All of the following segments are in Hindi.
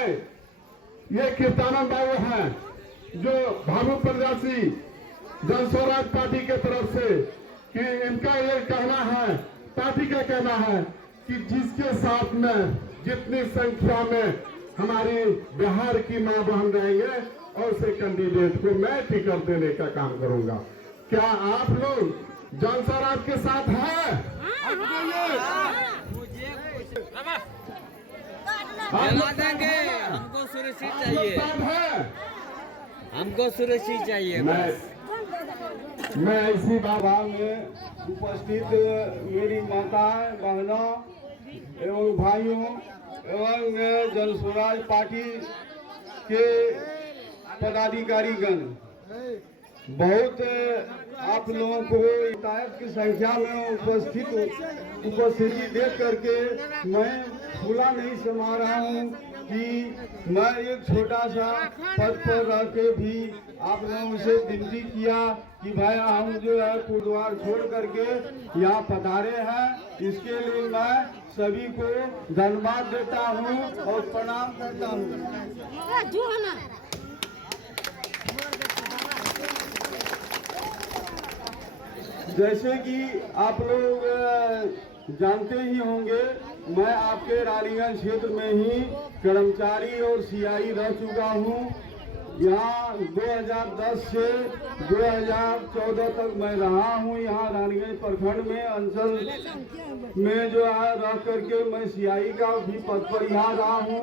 मैं ये कीर्तानंद बाबू हैं जो भानु प्रत्याशी जन स्वराज पार्टी के तरफ से कि इनका ये कहना है, पार्टी का कहना है कि जिसके साथ में जितनी संख्या में हमारी बिहार की मां बहन रहेंगे और से कैंडिडेट को मैं टिकट देने का काम करूंगा। क्या आप लोग जन स्वराज के साथ हैं? हमको सुरक्षित चाहिए, हमको सुरक्षित चाहिए। मैं इसी सभा में उपस्थित मेरी माताएं, बहनों एवं भाइयों एवं जन स्वराज पार्टी के पदाधिकारीगण, बहुत आप लोगों को तायत की संख्या में उपस्थिति देख करके मैं फूला नहीं समा रहा हूँ कि मैं एक छोटा सा पद पर रह के भी आप लोगों से विनती किया कि भाई हम जो है गुरुद्वार छोड़ करके यहाँ पधारे हैं। इसके लिए मैं सभी को धन्यवाद देता हूँ और प्रणाम करता हूँ। जैसे कि आप लोग जानते ही होंगे, मैं आपके रानीगंज क्षेत्र में ही कर्मचारी और सीआई रह चुका हूँ। यहाँ 2010 से 2014 तक मैं रहा हूँ। यहाँ रानीगंज प्रखंड में अंचल में जो है रह करके मैं सीआई का भी पद पर यहाँ रहा हूँ।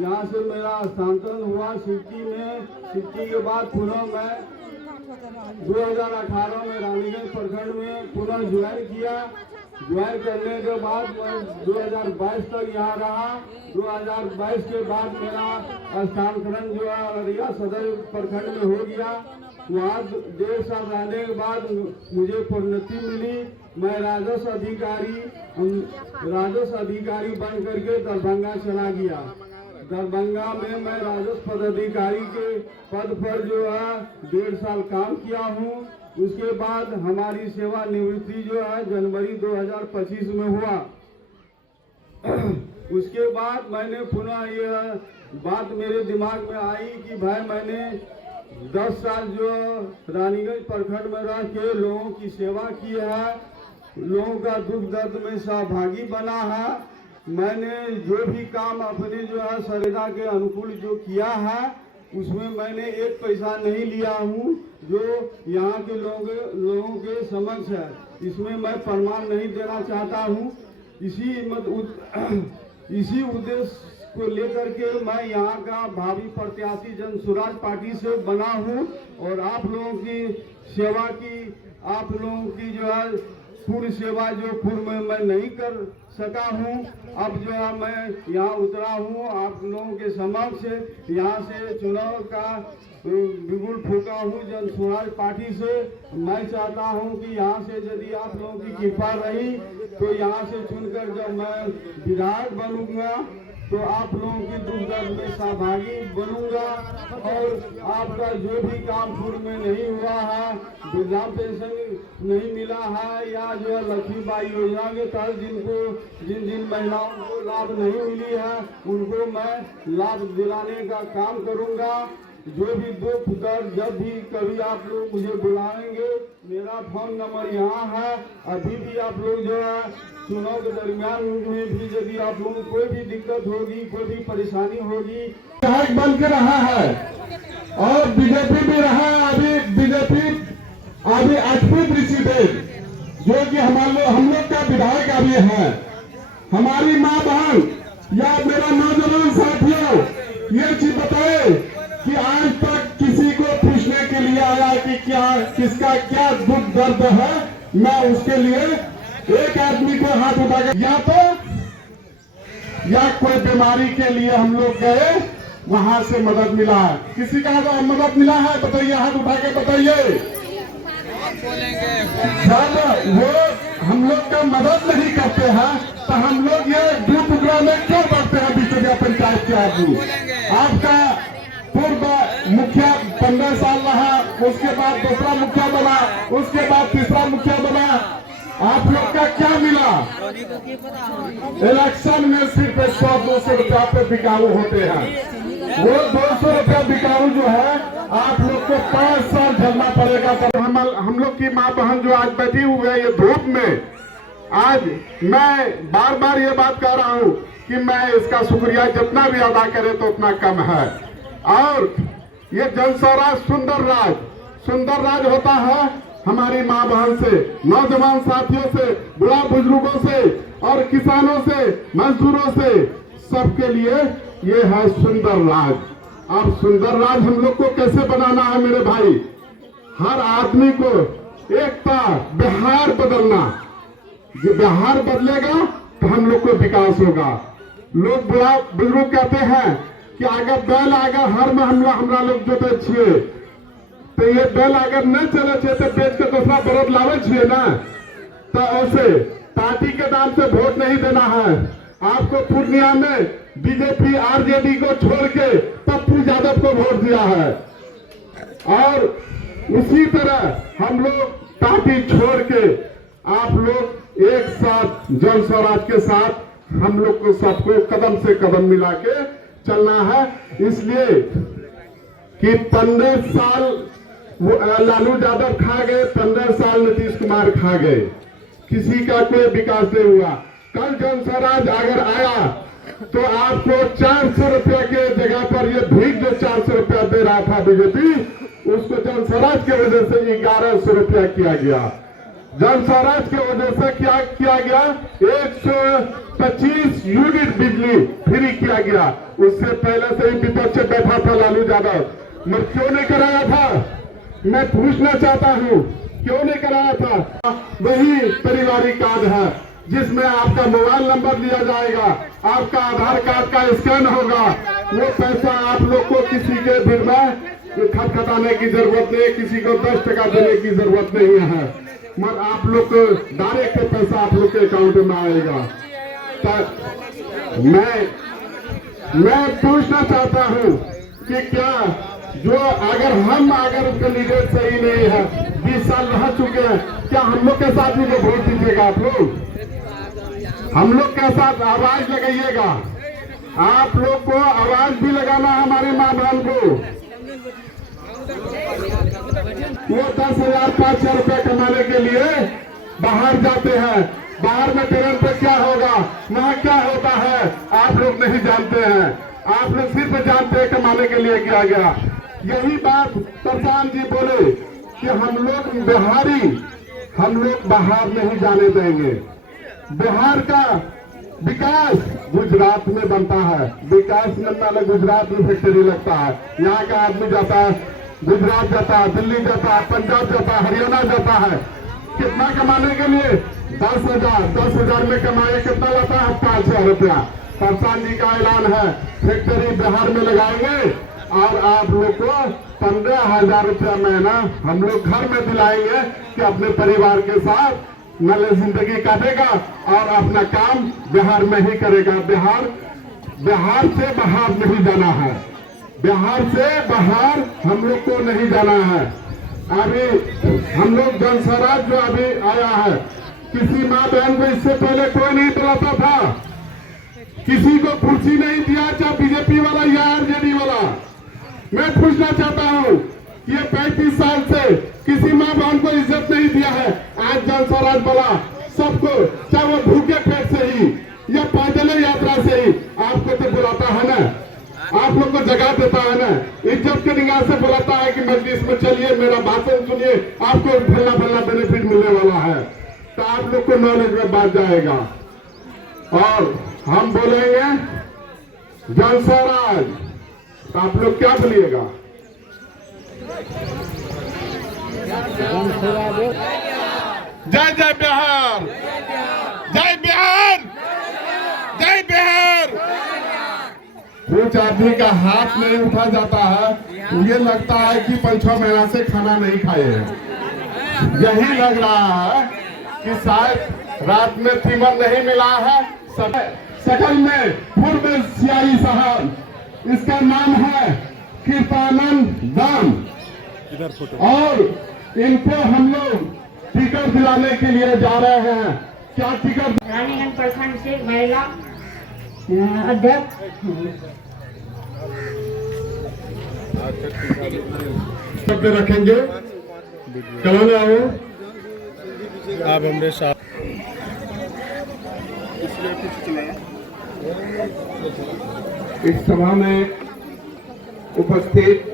यहाँ से मेरा हस्तांतरण हुआ सिटी में। सिटी के बाद पुनः मैं 2018 में रानीगंज प्रखंड में पुनः ज्वाइन किया। ज्वाइन करने के बाद मैं 2022 तक यहाँ रहा। 2022 के बाद मेरा स्थानांतरण जो है अररिया सदर प्रखंड में हो गया। वहाँ 1.5 साल रहने के बाद मुझे प्रोन्नति मिली। मैं राजस्व अधिकारी बन करके दरभंगा चला गया। दरभंगा में मैं राजस्व पदाधिकारी के पद पर जो है 1.5 साल काम किया हूँ। उसके बाद हमारी सेवानिवृत्ति जो है जनवरी 2025 में हुआ। उसके बाद मैंने पुनः यह बात मेरे दिमाग में आई कि भाई मैंने 10 साल जो रानीगंज प्रखंड में रह के लोगों की सेवा की है, लोगों का दुख दर्द में सहभागी बना है। मैंने जो भी काम अपने जो है संविदा के अनुकूल जो किया है उसमें मैंने एक पैसा नहीं लिया हूँ, जो यहाँ के लोगों के समक्ष है। इसमें मैं प्रमाण नहीं देना चाहता हूँ। इसी उद्देश्य को लेकर के मैं यहाँ का भावी प्रत्याशी जन स्वराज पार्टी से बना हूँ और आप लोगों की सेवा की, आप लोगों की जो है पूर्ण सेवा जो पूर्व में मैं नहीं कर सका हूँ, अब जो है मैं यहाँ उतरा हूँ आप लोगों के समक्ष। यहाँ से चुनाव का बिगुल फूका हूँ जन स्वराज पार्टी से। मैं चाहता हूँ कि यहाँ से यदि आप लोगों की कृपा रही तो यहाँ से चुनकर जब मैं विधायक बनूंगा तो आप लोगों की दुख दर्द में सहभागी बनूंगा। और आपका जो भी काम पूर्व में नहीं हुआ है, वृद्धा पेंशन नहीं मिला है या जो है लक्ष्मीबाई योजना के तहत जिन महिलाओं को लाभ नहीं मिली है उनको मैं लाभ दिलाने का काम करूंगा। जो भी दुख दर्द जब भी कभी आप लोग मुझे बुलाएंगे, मेरा फोन नंबर यहाँ है। अभी भी आप लोग जो है चुनाव के दरमियान में भी यदि आप लोगों को कोई भी दिक्कत होगी, कोई भी परेशानी होगी, विधायक बन के रहा है और बीजेपी भी रहा है। अभी बीजेपी अभी अद्भुत ऋषिदेव जो कि हम लोग का विधायक अभी है। हमारी माँ बहन या मेरा नौजवान साथियों ये चीज बताए कि आज तक किसी को पूछने के लिए आया कि क्या किसका क्या दुख दर्द है, मैं उसके लिए एक आदमी को हाथ उठा के या कोई बीमारी के लिए हम लोग गए, वहां से मदद मिला है। किसी का मदद मिला है बताइए, हाथ उठा के बताइए। जब वो हम लोग का मदद नहीं करते हैं तो हम लोग ये दो टुकड़ा में क्यों बढ़ते हैं? बिचौलिया पंचायत के आदमी, आपका पूर्व मुखिया 15 साल रहा, उसके बाद दूसरा मुखिया बना, उसके बाद तीसरा मुखिया बना, आप लोग का क्या मिला? इलेक्शन में सिर्फ 100-200 रुपया पे बिकाऊ होते हैं। वो 200 रुपया बिकाऊ जो है आप लोग को 5 साल झेलना पड़ेगा। तो हम लोग की माँ बहन जो आज बैठी हुई है ये धूप में, आज मैं बार बार ये बात कह रहा हूँ कि मैं इसका शुक्रिया जितना भी अदा करे तो उतना कम है। और ये जन स्वराज सुंदर राज होता है हमारी माँ बहन से, नौजवान साथियों से, बुढ़ा बुजुर्गों से और किसानों से, मजदूरों से, सबके लिए ये है सुंदर राज। अब सुंदर राज हम लोग को कैसे बनाना है मेरे भाई? हर आदमी को एकता, बिहार बदलना। जो बिहार बदलेगा तो हम लोग को विकास होगा। लोग बुढ़ा बुजुर्ग कहते हैं कि अगर बैल अगर हर में हमरा लोग जोते छिए तो ये बैल अगर न चले छे तो बेच के दूसरा बरद लावे छिए ना, तो ऐसे पार्टी के नाम से वोट नहीं देना है। आपको पूर्णिया में बीजेपी आरजेडी को छोड़ के पप्पू यादव को वोट दिया है। और उसी तरह हम लोग पार्टी छोड़ के आप लोग एक साथ जन स्वराज के साथ हम लोग को सबको कदम से कदम मिला के चलना है। इसलिए कि 15 साल वो लालू यादव खा गए, 15 साल नीतीश कुमार खा गए, किसी का कोई विकास नहीं हुआ। कल जन स्वराज अगर आया तो आपको 400 रुपया के जगह पर ये भीख जो 400 रुपया दे रहा था बीजेपी, उसको जन स्वराज के वजह से 1100 रुपया किया गया। जन स्वराज के वजह से क्या किया गया? 125 यूनिट बिजली फ्री किया गया। उससे पहले से ही विपक्ष बैठा था लालू यादव, मैं क्यों नहीं कराया था? मैं पूछना चाहता हूँ क्यों नहीं कराया था? वही पारिवारिक कार्ड है जिसमें आपका मोबाइल नंबर दिया जाएगा, आपका आधार कार्ड का स्कैन होगा। वो पैसा आप लोग को किसी के भीड़ में खटखटाने की जरूरत नहीं, किसी को 10 टका देने की जरूरत नहीं है, मगर आप लोग को डायरेक्ट पैसा आप लोग के अकाउंट में आएगा। तो मैं पूछना चाहता हूँ कि क्या जो अगर कैंडिडेट सही नहीं है, 20 साल रह चुके हैं, क्या हम लोग के साथ भी वोट दीजिएगा? आप लोग हम लोग के साथ आवाज लगाइएगा। आप लोग को आवाज भी लगाना है हमारी माँ बहन को। वो 10,000 5,000 रुपया कमाने के लिए बाहर जाते हैं। बाहर में ट्रेन पे क्या होगा, वहाँ क्या होता है आप लोग नहीं जानते हैं। आप लोग सिर्फ जानते हैं कमाने के लिए किया गया। यही बात प्रधान जी बोले कि हम लोग बाहर नहीं जाने देंगे। बिहार का विकास गुजरात में बनता है। विकास में पहले गुजरात में फैक्ट्री लगता है, यहाँ का आदमी जाता है गुजरात जाता है, दिल्ली जाता है, पंजाब जाता है, हरियाणा जाता है। कितना कमाने के लिए? 10,000 में कमाए कितना लाता है? 5,000 रुपया। प्रधान जी का ऐलान है फैक्ट्री बिहार में लगाएंगे और आप लोग को 15,000 रुपया महीना हम लोग घर में दिलाएंगे कि अपने परिवार के साथ नले जिंदगी काटेगा और अपना काम बिहार में ही करेगा। बिहार से बाहर नहीं जाना है, बिहार से बाहर हम लोग को नहीं जाना है। अभी हम लोग जन स्वराज जो अभी आया है, किसी माँ बहन को इससे पहले कोई नहीं बुलाता था, किसी को कुर्सी नहीं दिया, चाहे बीजेपी वाला या आरजेडी वाला। मैं पूछना चाहता हूँ ये 35 साल से किसी माँ बहन को इज्जत नहीं दिया है। आज जन स्वराज वाला सबको, चाहे वो भूखे पेट से ही या पैदल यात्रा से ही, आपको तो बुलाता है ना, आप लोग को जगह देता है ना, इज्जत के निगाह से बुलाता है कि मजलिस में चलिए, मेरा भाषण सुनिए, आपको फलना बेनिफिट मिलने वाला है। तो आप लोग को नॉलेज में बात जाएगा और हम बोलेंगे जन स्वराज, तो आप लोग क्या बोलिएगा? जय जय बिहार, जय बिहार, जय बिहार। कुछ आदमी का हाथ नहीं उठा जाता है, ये लगता है कि 5-6 महीना से खाना नहीं खाए हैं। यही लग रहा है कि शायद रात में तीमन नहीं मिला है। सकल में पूर्व सियाही साहब, इसका नाम है कृपानंद दाम, और इनको हम लोग टिकट दिलाने के लिए जा रहे हैं। क्या टिकट? रानीगंज प्रखंड से महिला अध्यक्ष। शब्द रखेंगे। कौन आओ? आप हमरे साथ इस सभा में उपस्थित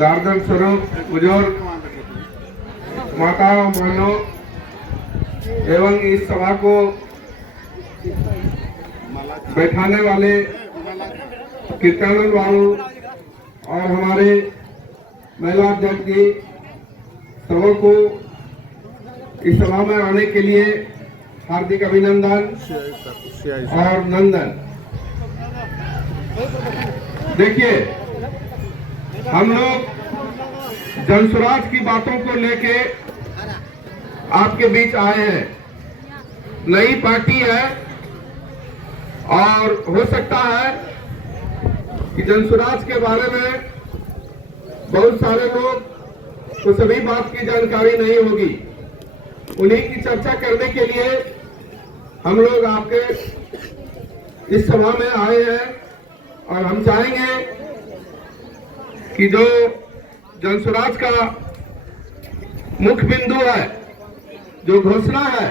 गार्जियन स्वरूप बुजुर्ग माताओं बहनों एवं इस सभा को बैठाने वाले कीर्तन बाबू और हमारे महिला अध्यक्ष जी सबों को इस सभा में आने के लिए हार्दिक अभिनंदन और नंदन। देखिए, हम लोग जनसुराज की बातों को लेके आपके बीच आए हैं। नई पार्टी है और हो सकता है कि जनसुराज के बारे में बहुत सारे लोग को सभी बात की जानकारी नहीं होगी। उन्हीं की चर्चा करने के लिए हम लोग आपके इस सभा में आए हैं और हम चाहेंगे कि जो जनसुराज का मुख्य बिंदु है, जो घोषणा है,